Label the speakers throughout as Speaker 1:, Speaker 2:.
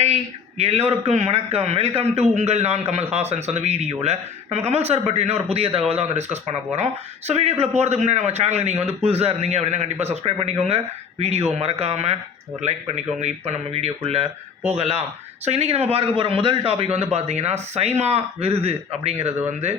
Speaker 1: Hi எல்லோருக்கும் வணக்கம். Welcome to உங்கள் நான் கமல் ஹாசன்ஸ் அந்த வீடியோவில் நம்ம கமல் சார் பற்றின ஒரு புதிய தகவல் தான் வந்து டிஸ்கஸ் பண்ண போகிறோம் ஸோ வீடியோக்குள்ளே போகிறதுக்கு முன்னாடி நம்ம சேனலில் நீங்கள் வந்து புதுசாக இருந்தீங்க அப்படின்னா கண்டிப்பாக சப்ஸ்கிரைப் பண்ணிக்கோங்க. வீடியோ மறக்காமல் ஒரு லைக் பண்ணிக்கோங்க. இப்போ நம்ம வீடியோக்குள்ளே போகலாம். ஸோ இன்றைக்கி நம்ம பார்க்க போகிற முதல் டாபிக் வந்து பார்த்தீங்கன்னா சைமா விருது அப்படிங்கிறது வந்து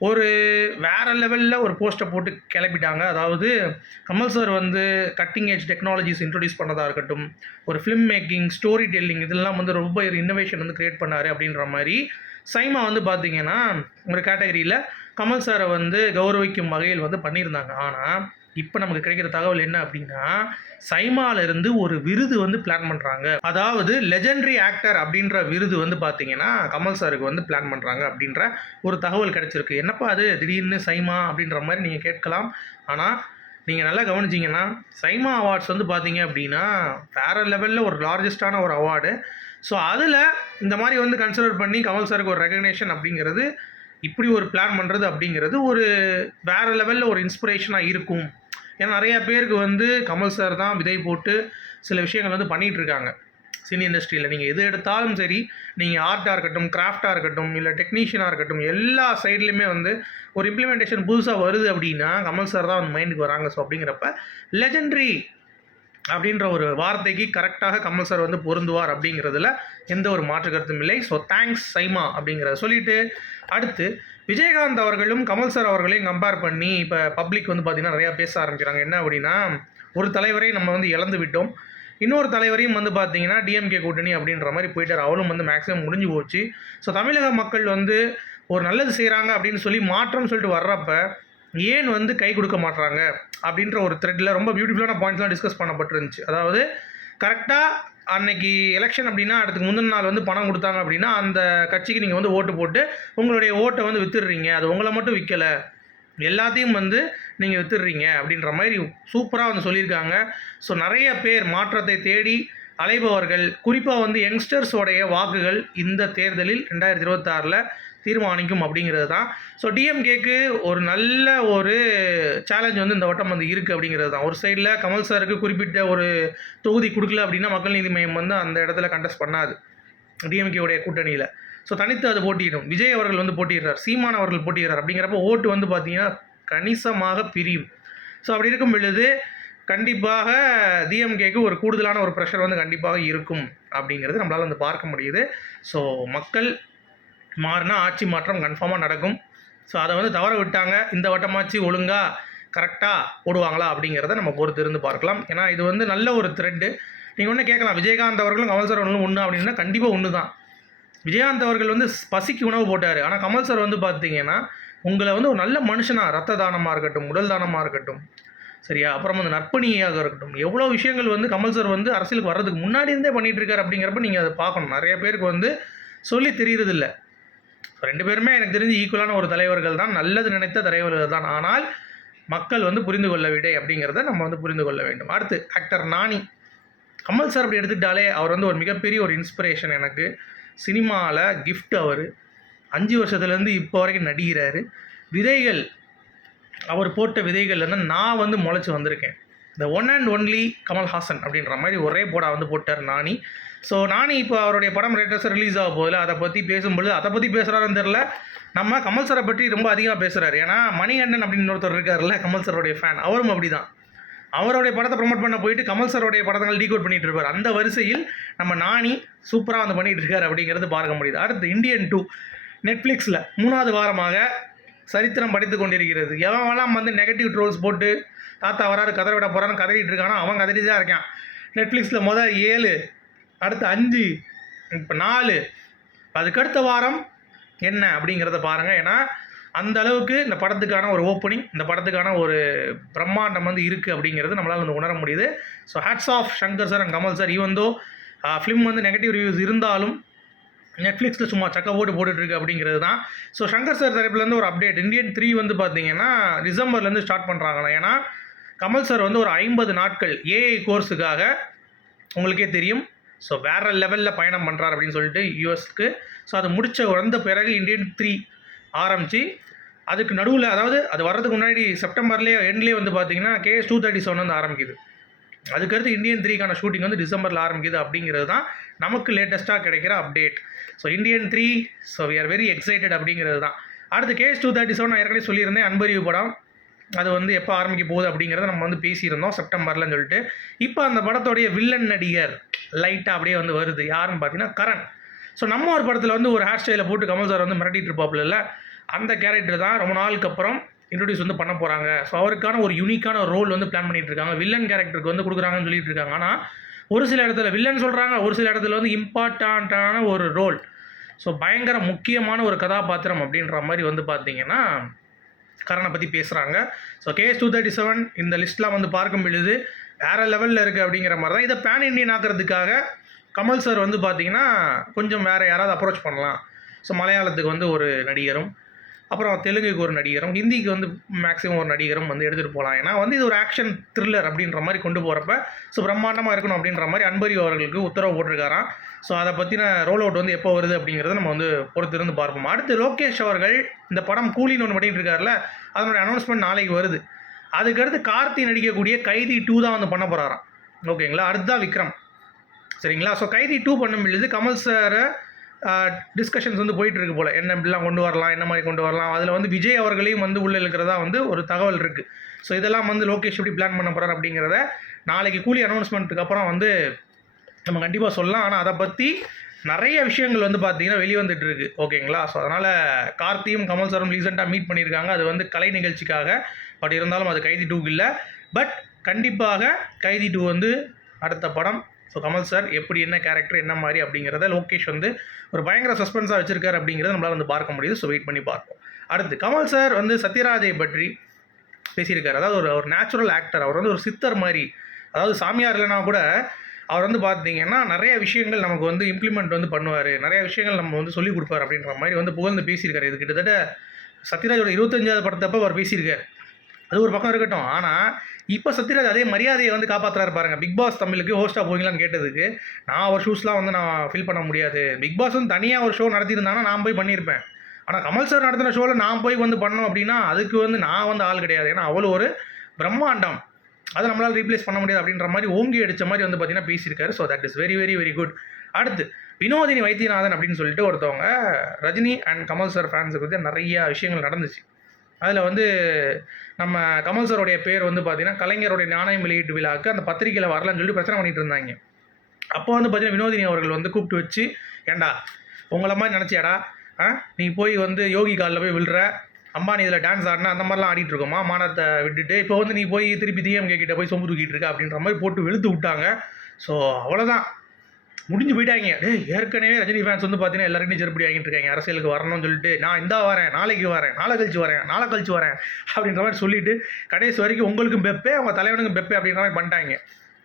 Speaker 1: ஒரு வேற லெவலில் ஒரு போஸ்ட்டை போட்டு கிளப்பிட்டாங்க அதாவது கமல் சார் வந்து கட்டிங் ஏஜ் டெக்னாலஜிஸ் இன்ட்ரடியூஸ் பண்ணதாக இருக்கட்டும் ஒரு ஃபிலிம் மேக்கிங் ஸ்டோரி டெல்லிங் இதெல்லாம் வந்து ரொம்ப ஒரு இன்னோவேஷன் வந்து க்ரியேட் பண்ணார் அப்படின்ற மாதிரி சைமா வந்து பார்த்திங்கன்னா ஒரு கேட்டகரியில் கமல் சாரை வந்து கௌரவிக்கும் வகையில் வந்து பண்ணியிருந்தாங்க. ஆனால் இப்போ நமக்கு கிடைக்கிற தகவல் என்ன அப்படின்னா சைமாலிருந்து ஒரு விருது வந்து பிளான் பண்ணுறாங்க அதாவது லெஜெண்டரி ஆக்டர் அப்படின்ற விருது வந்து பார்த்தீங்கன்னா கமல் சாருக்கு வந்து பிளான் பண்ணுறாங்க அப்படின்ற ஒரு தகவல் கிடைச்சிருக்கு. என்னப்பா அது? திடீர்னு சைமா அப்படின்ற மாதிரி நீங்கள் கேட்கலாம். ஆனால் நீங்கள் நல்லா கவனிச்சிங்கன்னா சைமா அவார்ட்ஸ் வந்து பார்த்தீங்க அப்படின்னா வேறு லெவலில் ஒரு லார்ஜஸ்டான ஒரு அவார்டு ஸோ அதில் இந்த மாதிரி வந்து கன்சிடர் பண்ணி கமல் சாருக்கு ஒரு ரெகக்னேஷன் அப்படிங்கிறது இப்படி ஒரு பிளான் பண்ணுறது அப்படிங்கிறது ஒரு வேறு லெவலில் ஒரு இன்ஸ்பிரேஷனாக இருக்கும். ஏன்னா நிறைய பேருக்கு வந்து கமல் சார் தான் விதை போட்டு சில விஷயங்கள் வந்து பண்ணிகிட்டு இருக்காங்க சினி இண்டஸ்ட்ரியில். நீங்கள் எது எடுத்தாலும் சரி நீங்கள் ஆர்ட்டாக இருக்கட்டும் கிராஃப்டாக இருக்கட்டும் இல்லை டெக்னீஷியனாக இருக்கட்டும் எல்லா சைட்லேயுமே வந்து ஒரு இம்ப்ளிமெண்டேஷன் புதுசாக வருது அப்படின்னா கமல் சார் தான் வந்து மைண்டுக்கு வராங்க. ஸோ அப்படிங்கிறப்ப லெஜெண்ட்ரி அப்படின்ற ஒரு வார்த்தைக்கு கரெக்டாக கமல் சார் வந்து பொருந்துவார் அப்படிங்கிறதுல எந்த ஒரு மாற்று கருத்தும் இல்லை. ஸோ தேங்க்ஸ் சைமா அப்படிங்கிறத சொல்லிட்டு அடுத்து விஜயகாந்த் அவர்களும் கமல் சார் அவர்களையும் கம்பேர் பண்ணி இப்போ பப்ளிக் வந்து பார்த்திங்கன்னா நிறையா பேச ஆரம்பிக்கிறாங்க. என்ன அப்படின்னா ஒரு தலைவரை நம்ம வந்து இழந்து விட்டோம். இன்னொரு தலைவரையும் வந்து பார்த்தீங்கன்னா டிஎம்கே கூட்டணி அப்படின்ற மாதிரி போயிட்டார். அவளும் வந்து மேக்ஸிமம் முடிஞ்சு போச்சு. ஸோ தமிழக மக்கள் வந்து ஒரு நல்லது செய்கிறாங்க அப்படின்னு சொல்லி மாற்றம் சொல்லிட்டு வர்றப்ப ஏன் வந்து கை கொடுக்க மாட்டுறாங்க அப்படின்ற ஒரு த்ரெட்டில் ரொம்ப பியூட்டிஃபுல்லான பாயிண்ட்ஸ்லாம் டிஸ்கஸ் பண்ணப்பட்டிருந்துச்சு. அதாவது கரெக்டாக அன்னைக்கு எலெக்ஷன் அப்படின்னா அடுத்துக்கு முந்தின நாள் வந்து பணம் கொடுத்தாங்க அப்படின்னா அந்த கட்சிக்கு நீங்கள் வந்து ஓட்டு போட்டு உங்களுடைய ஓட்டை வந்து வித்துடுறீங்க. அது உங்களை மட்டும் விற்கலை எல்லாத்தையும் வந்து நீங்கள் வித்துடுறீங்க அப்படின்ற மாதிரி சூப்பராக வந்து சொல்லியிருக்காங்க. ஸோ நிறைய பேர் மாற்றத்தை தேடி அலைபவர்கள் குறிப்பாக வந்து யங்ஸ்டர்ஸோடைய வாக்குகள் இந்த தேர்தலில் ரெண்டாயிரத்தி இருபத்தாறில் தீர்மானிக்கும் அப்படிங்கிறது தான். ஸோ டிஎம்கேக்கு ஒரு நல்ல ஒரு சேலஞ்ச் வந்து இந்த வட்டம் வந்து இருக்குது அப்படிங்கிறது தான். ஒரு சைடில் கமல் சாருக்கு குறிப்பிட்ட ஒரு தொகுதி கொடுக்கல அப்படின்னா மக்கள் நீதி மையம் வந்து அந்த இடத்துல கண்டெஸ்ட் பண்ணாது. டிஎம்கேவுடைய கூட்டணியில். ஸோ தனித்து அது போட்டியிடும். விஜய் அவர்கள் வந்து போட்டியிடுறார். சீமான் அவர்கள் போட்டியிடுறார். அப்படிங்கிறப்ப ஓட்டு வந்து பார்த்தீங்கன்னா கணிசமாக பிரியும். ஸோ அப்படி இருக்கும் பொழுது கண்டிப்பாக டிஎம்கேக்கு ஒரு கூடுதலான ஒரு ப்ரெஷர் வந்து கண்டிப்பாக இருக்கும் அப்படிங்கிறது நம்மளால் வந்து பார்க்க முடியுது. ஸோ மக்கள் மாறினா ஆட்சி மாற்றம் கன்ஃபார்மாக நடக்கும். ஸோ அதை வந்து தவற விட்டாங்க. இந்த வட்டமாச்சு ஒழுங்காக கரெக்டாக போடுவாங்களா அப்படிங்கிறத நம்ம பொறுத்து இருந்து பார்க்கலாம். ஏன்னா இது வந்து நல்ல ஒரு த்ரெட்டு நீங்கள் ஒன்று கேட்கலாம். விஜயகாந்த் அவர்களும் கமல் சார் அவர்களும் ஒன்று அப்படின்னா கண்டிப்பாக ஒன்று தான் விஜயகாந்த் அவர்கள் வந்து பசிக்கு உணவு போட்டார். ஆனால் கமல் சார் வந்து பார்த்தீங்கன்னா உங்களை வந்து ஒரு நல்ல மனுஷனாக ரத்த தானமாக இருக்கட்டும் உடல் தானமாக இருக்கட்டும் சரியா? அப்புறம் வந்து நற்பணியாக இருக்கட்டும். எவ்வளோ விஷயங்கள் வந்து கமல் சார் வந்து அரசியலுக்கு வர்றதுக்கு முன்னாடி இருந்தே பண்ணிகிட்டு இருக்கார் அப்படிங்கிறப்ப நீங்கள் அதை பார்க்கணும். நிறைய பேருக்கு வந்து சொல்லி தெரியறதில்ல. ரெண்டு பேருமே எனக்கு தெரிஞ்சு ஈக்குவலான ஒரு தலைவர்கள் தான். நல்லது நினைத்த தலைவர்கள் தான். ஆனால் மக்கள் வந்து புரிந்து கொள்ள விடை அப்படிங்கிறத நம்ம வந்து புரிந்து கொள்ள வேண்டும். அடுத்து ஆக்டர் நானி. கமல் சார் அப்படி எடுத்துக்கிட்டாலே அவர் வந்து ஒரு மிகப்பெரிய ஒரு இன்ஸ்பிரேஷன் எனக்கு. சினிமாவில் கிஃப்ட் அவர். அஞ்சு வருஷத்துலேருந்து இப்போ வரைக்கும் நடிகிறாரு விதைகள். அவர் போட்ட விதைகள்லேருந்து நான் வந்து முளைச்சி வந்திருக்கேன். The one and only Kamal Haasan அப்படின்ற மாதிரி ஒரே போடா வந்து போட்டார் நானி. ஸோ நானி இப்போ அவருடைய படம் லேட்டஸ்ட் ரிலீஸ் ஆக போதில் அதை பற்றி பேசும்பொழுது அதை பற்றி பேசுகிறாருன்னு தெரில நம்ம கமல் சாரை பற்றி ரொம்ப அதிகமாக பேசுகிறாரு ஏன்னா மணிகண்டன் அப்படின்னு ஒருத்தர் இருக்கார்ல கமல் சாரோடைய ஃபேன் அவரும் அப்படி தான் அவருடைய படத்தை ப்ரொமோட் பண்ண போயிட்டு கமல் சாரோடைய படங்கள் டீகோட் பண்ணிட்டு இருப்பார். அந்த வரிசையில் நம்ம நானி சூப்பராக வந்து பண்ணிகிட்டு இருக்கார் அப்படிங்கிறது பார்க்க முடியுது. அடுத்து இந்தியன் டூ நெட்ஃப்ளிக்ஸில் மூணாவது வாரமாக சரித்திரம் படித்து கொண்டிருக்கிறது. எவன்லாம் வந்து நெகட்டிவ் ட்ரோல்ஸ் போட்டு தாத்தா வராரு கதற விட போகிறான்னு கதறிட்டு இருக்கானோ அவன் கதறிட்டு தான் இருக்கான். நெட்ஃப்ளிக்ஸில் மொதல் ஏழு அடுத்து அஞ்சு இப்போ நாலு. அதுக்கடுத்த வாரம் என்ன அப்படிங்கிறத பாருங்கள் ஏன்னா அந்த அளவுக்கு இந்த படத்துக்கான ஒரு ஓப்பனிங் இந்த படத்துக்கான ஒரு பிரம்மாண்டம் வந்து இருக்குது அப்படிங்கிறது நம்மளால் வந்து உணர முடியுது. So hats off Shankar sir and Kamal sir even though film வந்து நெகட்டிவ் ரிவ்யூஸ் இருந்தாலும் நெட்ஃப்ளிக்ஸில் சும்மா சக்க போட்டு போட்டுட்ருக்கு அப்படிங்கிறது தான். ஸோ சங்கர் சார் தரப்புலேருந்து ஒரு அப்டேட் இந்தியன் த்ரீ வந்து பார்த்தீங்கன்னா டிசம்பர்லேருந்து ஸ்டார்ட் பண்ணுறாங்களா ஏன்னா கமல் சார் வந்து ஒரு ஐம்பது நாட்கள் ஏஐ கோர்ஸுக்காக உங்களுக்கே தெரியும். ஸோ வேறு லெவலில் பயணம் பண்ணுறாரு அப்படின்னு சொல்லிட்டு யூஎஸ்க்கு ஸோ அது முடித்த வந்த பிறகு இந்தியன் த்ரீ ஆரம்பித்து அதுக்கு நடுவில் அதாவது அது வர்றதுக்கு முன்னாடி செப்டம்பர்லேயே எண்ட்லேயே வந்து பார்த்தீங்கன்னா கேஎஸ் டூ தேர்ட்டி செவன் வந்து ஆரம்பிக்குது. அதுக்கடுத்து இந்தியன் த்ரீக்கான ஷூட்டிங் வந்து டிசம்பரில் ஆரம்பிக்குது அப்படிங்கிறது தான் நமக்கு லேட்டஸ்ட்டாக கிடைக்கிற update so Indian three so we are very excited அப்படிங்கிறது தான். அடுத்து கேஎஸ் டூ தேர்ட்டி செவன் நான் ஏற்கனவே சொல்லியிருந்தேன் அன்பறிவு படம். அது வந்து எப்போ ஆரம்பிக்க போகுது அப்படிங்கிறத நம்ம வந்து பேசியிருந்தோம் செப்டம்பர்லன்னு சொல்லிட்டு. இப்போ அந்த படத்தோடைய வில்லன் நடிகர் லைட்டாக அப்படியே வந்து வருது. யாருன்னு பார்த்தீங்கன்னா கரண். ஸோ நம்ம ஒரு படத்தில் வந்து ஒரு ஹேர் ஸ்டைலை போட்டு கமல் சார் வந்து மிரட்டிட்டு இருப்பாப்புல அந்த கேரக்டர் தான் ரொம்ப நாளுக்கு அப்புறம் இன்ட்ரடியூஸ் வந்து பண்ண போகிறாங்க ஸோ அவருக்கான ஒரு யூனிக்கான ரோல் வந்து பிளான் பண்ணிட்டு இருக்காங்க. வில்லன் கேரக்டருக்கு வந்து கொடுக்குறாங்கன்னு சொல்லிட்டு இருக்காங்க. ஆனால் ஒரு சில இடத்துல வில்லன் சொல்கிறாங்க ஒரு சில இடத்துல வந்து இம்பார்ட்டண்ட்டான ஒரு ரோல் ஸோ பயங்கர முக்கியமான ஒரு கதாபாத்திரம் அப்படின்ற மாதிரி வந்து பார்த்தீங்கன்னா கரனை பற்றி பேசுகிறாங்க so KS two thirty seven இந்த லிஸ்ட்லாம் வந்து பார்க்கும் பொழுது வேறு லெவலில் இருக்குது அப்படிங்கிற மாதிரி தான் இதை பேன் இண்டியன் ஆக்கிறதுக்காக கமல் சார் வந்து பார்த்தீங்கன்னா கொஞ்சம் வேறு யாராவது அப்ரோச் பண்ணலாம். ஸோ மலையாளத்துக்கு வந்து ஒரு நடிகரும் அப்புறம் தெலுங்குக்கு ஒரு நடிகரும் ஹிந்திக்கு வந்து மேக்ஸிமம் ஒரு நடிகரும் வந்து எடுத்துகிட்டு போகலாம் ஏன்னா வந்து இது ஒரு ஆக்ஷன் த்ரில்லர் அப்படின்ற மாதிரி கொண்டு போகிறப்ப ஸோ பிரம்மாண்டமாக இருக்கணும் அப்படின்ற மாதிரி அன்பரி அவர்களுக்கு உத்தரவு போட்டிருக்காராம். ஸோ அதை பற்றின ரோல் அவுட் வந்து எப்போ வருது அப்படிங்கிறத நம்ம வந்து பொறுத்திருந்து பார்ப்போம். அடுத்து லோகேஷ் அவர்கள் இந்த படம் கூலின்னு ஒன்று பண்ணிட்டு இருக்காருல்ல அதனுடைய அனௌன்ஸ்மெண்ட் நாளைக்கு வருது. அதுக்கடுத்து கார்த்தி நடிக்கக்கூடிய கைதி டூ தான் வந்து பண்ண போகிறாராம் ஓகேங்களா? அடுத்து தான் விக்ரம். சரிங்களா? ஸோ கைதி டூ பண்ணும் பொழுது கமல் சாரை டிஸ்கஷன்ஸ் வந்து போயிட்டு இருக்கு போல். என்ன இப்படிலாம் கொண்டு வரலாம் என்ன மாதிரி கொண்டு வரலாம். அதில் வந்து விஜய் அவர்களையும் வந்து உள்ளே இருக்கிறதா வந்து ஒரு தகவல் இருக்குது ஸோ இதெல்லாம் வந்து லோகேஷ் எப்படி பிளான் பண்ண போகிறார் அப்படிங்கிறத நாளைக்கு கூலி அனௌன்ஸ்மெண்ட்டுக்கு அப்புறம் வந்து நம்ம கண்டிப்பாக சொல்லலாம். ஆனால் அதை பற்றி நிறைய விஷயங்கள் வந்து பார்த்தீங்கன்னா வெளிவந்துட்டு இருக்கு ஓகேங்களா? ஸோ அதனால் கார்த்தியும் கமல் சாரும் ரீசெண்டாக மீட் பண்ணியிருக்காங்க. அது வந்து கலை நிகழ்ச்சிக்காக. பட் இருந்தாலும் அது கைதி டூ இல்லை. பட் கண்டிப்பாக கைதி டூ வந்து அடுத்த படம் ஸோ கமல் சார் எப்படி என்ன கேரக்டர் என்ன மாதிரி அப்படிங்கிறத லோகேஷ் வந்து ஒரு பயங்கர சஸ்பென்ஸாக வச்சிருக்காரு அப்படிங்கிறத நம்மளால் வந்து பார்க்க முடியுது. ஸோ வெயிட் பண்ணி பார்ப்போம். அடுத்து கமல் சார் வந்து சத்யராஜை பற்றி பேசியிருக்காரு. அதாவது ஒரு ஒரு நேச்சுரல் ஆக்டர் அவர் வந்து ஒரு சித்தர் மாதிரி. அதாவது சாமியார் இல்லைனா கூட அவர் வந்து பார்த்தீங்கன்னா நிறைய விஷயங்கள் நமக்கு வந்து இம்ப்ளிமெண்ட் வந்து பண்ணுவார். நிறைய விஷயங்கள் நம்ம வந்து சொல்லிக் கொடுப்பார் அப்படின்ற மாதிரி வந்து புகழ்ந்து பேசியிருக்காரு. இது கிட்டத்தட்ட சத்யராஜோட இருபத்தஞ்சாவது படத்தப்போ அவர் பேசியிருக்காரு. அது ஒரு பக்கம் இருக்கட்டும். ஆனால் இப்போ சத்யராஜ் அதே மரியாதையை வந்து காப்பாற்றுறாரு பாருங்க. பிக் பாஸ் தமிழுக்கு ஹோஸ்ட்டாக போவீங்களான்னு கேட்டதுக்கு நான் ஒரு ஷூஸ்லாம் வந்து நான் ஃபில் பண்ண முடியாது. பிக் பாஸ் வந்து தனியாக ஒரு ஷோ நடத்தியிருந்தானா நான் போய் பண்ணியிருப்பேன். ஆனால் கமல் சார் நடத்தின ஷோவில் நான் போய் வந்து பண்ணோம் அப்படின்னா அதுக்கு வந்து நான் வந்து ஆள் கிடையாது. ஏன்னா அவ்வளோ ஒரு பிரம்மாண்டம். அதை நம்மளால் ரீப்ளேஸ் பண்ண முடியாது அப்படின்ற மாதிரி ஓங்கி அடித்த மாதிரி வந்து பார்த்தீங்கன்னா பேசியிருக்காரு. So that is very very very good அடுத்து வினோதினி வைத்தியநாதன் அப்படின்னு சொல்லிட்டு ஒருத்தவங்க ரஜினி அண்ட் கமல் சார் ஃபேன்ஸுக்கு வந்து நிறைய விஷயங்கள் நடந்துச்சு. அதில் வந்து நம்ம கமல் சாரோடைய பேர் வந்து பார்த்தீங்கன்னா கலைஞருடைய நாணயம் வெளியீட்டு விழாவுக்கு அந்த பத்திரிக்கையில் வரலன்னு சொல்லிட்டு பிரச்சனை பண்ணிட்டு இருந்தாங்க. அப்போ வந்து பார்த்தீங்கன்னா வினோதினி அவர்கள் வந்து கூப்பிட்டு வச்சு ஏண்டா உங்களை மாதிரி நினச்சியாடா? ஆ? நீ போய் வந்து யோகி காலில் போய் விழுற. அம்பானி இதில் டான்ஸ் ஆடினா அந்த மாதிரிலாம் ஆடிட்டு இருக்கோமா மானத்தை விட்டுட்டு இப்போ வந்து நீ போய் திருப்பி டிஎம்கே கிட்ட போய் சொம்பு தூக்கிட்டு இருக்க அப்படின்ற மாதிரி போட்டு வெளுத்து விட்டாங்க. ஸோ அவ்வளோதான் முடிஞ்சு போயிட்டாங்க. டேய் ஏற்கனவே ரஜினி ஃபேன்ஸ் வந்து பார்த்தீங்கன்னா எல்லாருமே செருப்படி வாங்கிட்டு இருக்காங்க? அரசியலுக்கு வரணும்னு சொல்லிட்டு நான் இந்த வரேன் நாளைக்கு வரேன் நாளை கழிச்சு வரேன் நாளை கழிச்சு வரேன் அப்படின்ற மாதிரி சொல்லிட்டு கடைசி வரைக்கும் உங்களுக்கும் பெப்பே அவங்க தலைவனுக்கும் பெப்பே அப்படின்ற மாதிரி பண்ணிட்டாங்க.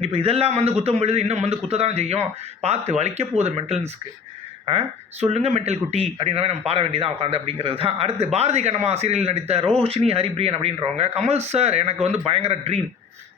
Speaker 1: இப்போ இதெல்லாம் வந்து குத்தம் பொழுது இன்னும் வந்து குத்த தான் செய்யும்? பார்த்து வலிக்க போகுது மென்டல்ஸ்க்கு சொல்லுங்க மென்டல் குட்டி அப்படின்ற மாதிரி நம்ம பாட வேண்டியதான் உட்காந்து அப்படிங்கிறது தான். அடுத்து பாரதி கண்ணம்மா சீரியல் நடித்த ரோஷினி ஹரிபிரியன் அப்படின்றவங்க கமல் சார் எனக்கு வந்து பயங்கர ட்ரீம்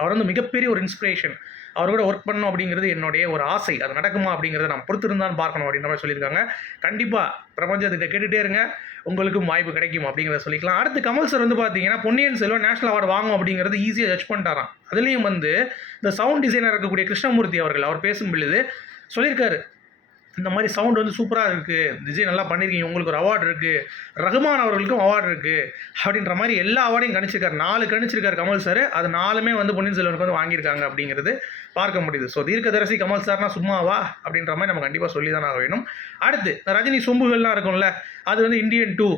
Speaker 1: அவர் வந்து மிகப்பெரிய ஒரு இன்ஸ்பிரேஷன் அவர் கூட ஒர்க் பண்ணணும் அப்படிங்கிறது என்னுடைய ஒரு ஆசை. அது நடக்குமா அப்படிங்கிறத நான் பொறுத்திருந்தான் பார்க்கணும் அப்படின்ற மாதிரி சொல்லியிருக்காங்க. கண்டிப்பாக பிரபஞ்சத்துக்கு கேட்டுகிட்டே இருங்க. உங்களுக்கும் வாய்ப்பு கிடைக்கும் அப்படிங்கிறத சொல்லிக்கலாம். அடுத்து கமல் சார் வந்து பார்த்தீங்கன்னா பொன்னியின் செல்வன் நேஷனல் அவார்டு வாங்கும் அப்படிங்கிறது ஈஸியாக ஜட்ஜ் பண்ணிட்டாராம். அதுலேயும் வந்து இந்த சவுண்ட் டிசைனர் இருக்கக்கூடிய கிருஷ்ணமூர்த்தி அவர்கள் அவர் பேசும் பொழுது சொல்லியிருக்காரு இந்த மாதிரி சவுண்ட் வந்து சூப்பராக இருக்குது விஜய் நல்லா பண்ணியிருக்கீங்க உங்களுக்கு ஒரு அவார்டு இருக்குது ரகுமான் அவர்களுக்கும் அவார்டு இருக்குது அப்படின்ற மாதிரி எல்லா அவார்டையும் கணிச்சிருக்காரு. நாலு கணிச்சிருக்காரு கமல் சார் அது நாலுமே வந்து பொன்னியின் செல்வனுக்கு வந்து வாங்கியிருக்காங்க அப்படிங்கிறது பார்க்க முடியுது. ஸோ தீர்க்கதரிசி கமல் சார்னா சும்மாவா அப்படின்ற மாதிரி நம்ம கண்டிப்பாக சொல்லி தான் வேணும். அடுத்து இந்த ரஜினி சொம்புகள்லாம் இருக்கும்ல அது வந்து இந்தியன் டூ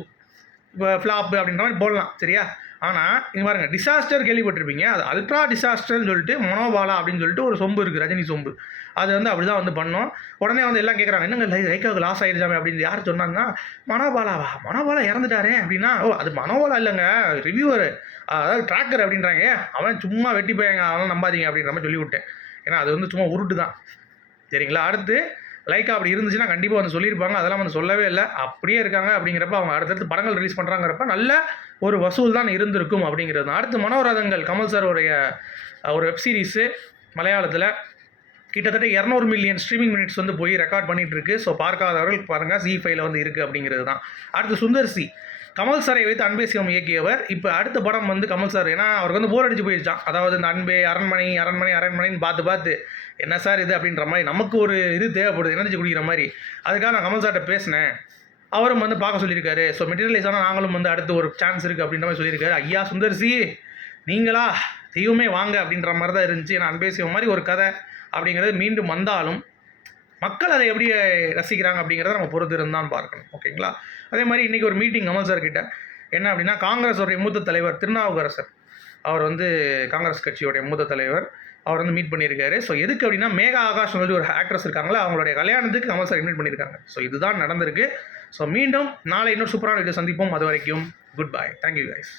Speaker 1: ஃப்ளாப் அப்படின்ற மாதிரி போடலாம். சரியா? ஆனால் இங்கே பாருங்க டிசாஸ்டர் கேள்விப்பட்டிருப்பீங்க. அது அல்ட்ரா டிசாஸ்டர்னு சொல்லிட்டு மனோபாலா அப்படின்னு சொல்லிட்டு ஒரு சொம்பு இருக்குது ரஜினி சொம்பு. அது வந்து அப்படி தான் வந்து பண்ணோம். உடனே வந்து எல்லாம் கேட்குறாங்க என்னங்க லை லைக்காவுக்கு லாஸ் ஆகிடுச்சாமே அப்படின்னு யார் சொன்னாங்கன்னா மனோபாலாவா? மனோபாலா இறந்துட்டாரே அப்படின்னா ஓ அது மனோபாலா இல்லைங்க ரிவ்யூவர் அதாவது ட்ராக்கர் அப்படின்றாங்க. அவன் சும்மா வெட்டி போயாங்க அவன் நம்பாதீங்க அப்படின்ற மாதிரி சொல்லிவிட்டேன். ஏன்னா அது வந்து சும்மா உருட்டு தான். சரிங்களா? அடுத்து லைக்கா அப்படி இருந்துச்சுன்னா கண்டிப்பாக வந்து சொல்லியிருப்பாங்க. அதெல்லாம் வந்து சொல்லவே இல்லை. அப்படியே இருக்காங்க அப்படிங்கிறப்ப அவங்க அடுத்தடுத்து படங்கள் ரிலீஸ் பண்ணுறாங்கிறப்ப நல்ல ஒரு வசூல் தான் இருந்திருக்கும் அப்படிங்கிறது தான். அடுத்து மனோரதங்கள். கமல் சார் உடைய ஒரு வெப்சீரிஸு மலையாளத்தில் கிட்டத்தட்ட இரநூறு மில்லியன் ஸ்ட்ரீமிங் மினிட்ஸ் வந்து போய் ரெக்கார்ட் பண்ணிகிட்டு இருக்கு. ஸோ பார்க்காதவர்கள் பாருங்கள் சி ஃபைவ்ல வந்து இருக்குது அப்படிங்கிறது தான். அடுத்து சுந்தர் சி. கமல் சாரை வைத்து அன்பே சிவம் இயக்கியவர். இப்போ அடுத்த படம் வந்து கமல் சார் ஏன்னா அவருக்கு வந்து போர் அடிச்சு போயிடுச்சான் அதாவது இந்த அன்பே அரண்மனை அரண்மனை அரண்மனைன்னு பார்த்து பார்த்து என்ன சார் இது அப்படின்ற மாதிரி நமக்கு ஒரு இது தேவைப்படுது எனர்ஜி குடிக்கிற மாதிரி. அதுக்காக நான் கமல் சார்கிட்ட பேசினேன். அவரும் வந்து பார்க்க சொல்லியிருக்காரு. ஸோ மெட்டீரியலைஸ் ஆனால் நாங்களும் வந்து அடுத்து ஒரு சான்ஸ் இருக்குது அப்படின்ற மாதிரி சொல்லியிருக்காரு. ஐயா சுந்தர்சி நீங்களா? தெய்வமே வாங்க அப்படின்ற மாதிரி தான் இருந்துச்சு. நான் அன்பே மாதிரி ஒரு கதை அப்படிங்கிறது மீண்டும் வந்தாலும் மக்கள் அதை எப்படி ரசிக்கிறாங்க அப்படிங்கிறத நம்ம பொறுத்து இருந்தான் பார்க்கணும். ஓகேங்களா அதே மாதிரி இன்றைக்கி ஒரு மீட்டிங் கமல் சார் கிட்ட. என்ன அப்படின்னா காங்கிரஸோடைய மூத்த தலைவர் திருநாவுக்கரசர். அவர் வந்து காங்கிரஸ் கட்சியோடைய மூத்த தலைவர். அவர் வந்து மீட் பண்ணியிருக்காரு. ஸோ எதுக்கு அப்படின்னா மேகா ஆகாஷ் சொல்லி ஒரு ஆக்ட்ரஸ் இருக்காங்களா அவங்களுடைய கல்யாணத்துக்கு கமல் சார் இன்வைட் பண்ணியிருக்காங்க. ஸோ இதுதான் நடந்திருக்கு. ஸோ மீண்டும் நாளை இன்னொரு சூப்பரான வீடியோ சந்திப்போம். அது வரைக்கும் குட் பை தேங்க்யூ கைஸ்